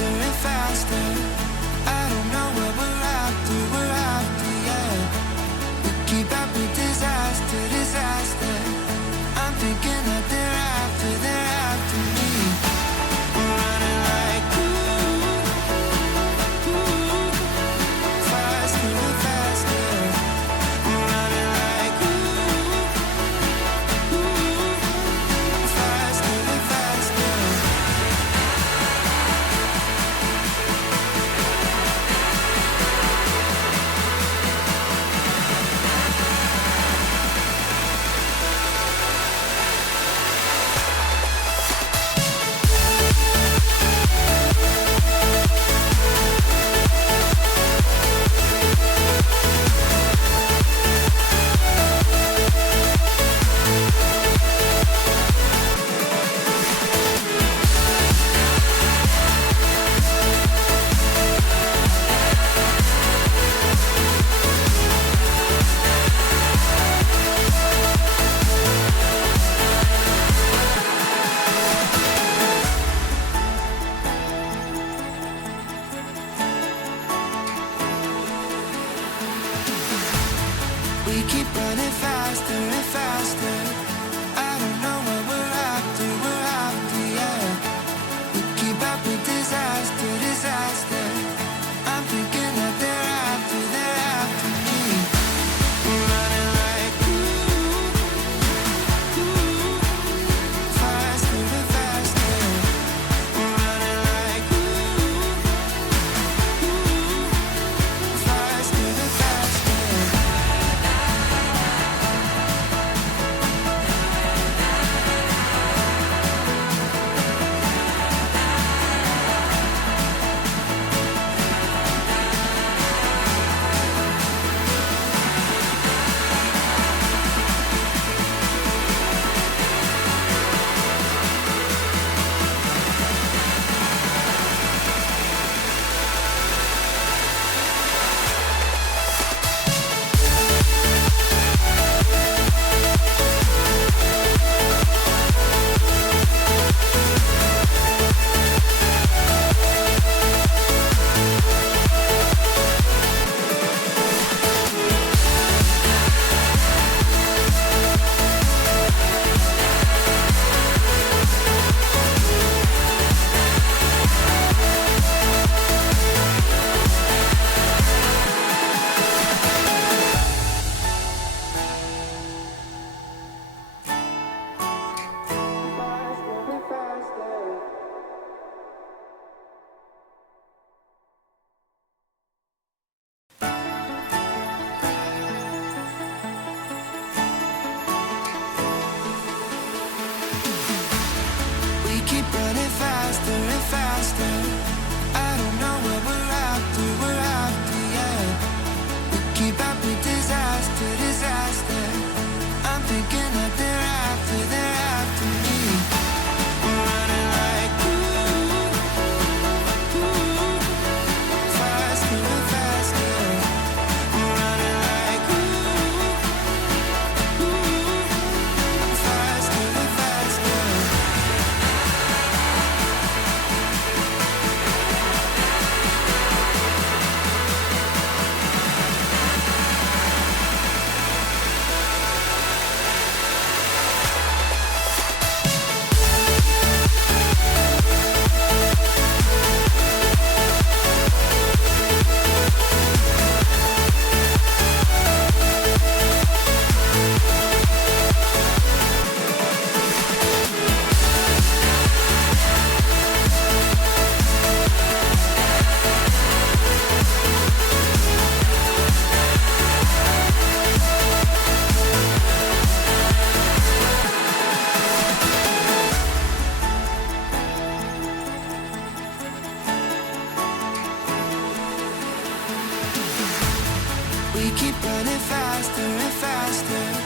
faster and faster. I don't know what we're after, yeah. We keep up with disaster, disaster. I'm thinking that they're after me. We're running like faster and faster. We're running like faster and faster. We keep running faster and faster. I don't know what we're after, yeah. We keep up with disaster, disaster. I'm thinking that they're after me. We're running like faster and faster. We're running like faster and faster. We keep running faster and faster. I don't know what we're after, yeah. We keep up with disaster, disaster. I'm thinking that they're after me. We're running like faster and faster. We're running like faster and faster. We keep running faster and faster.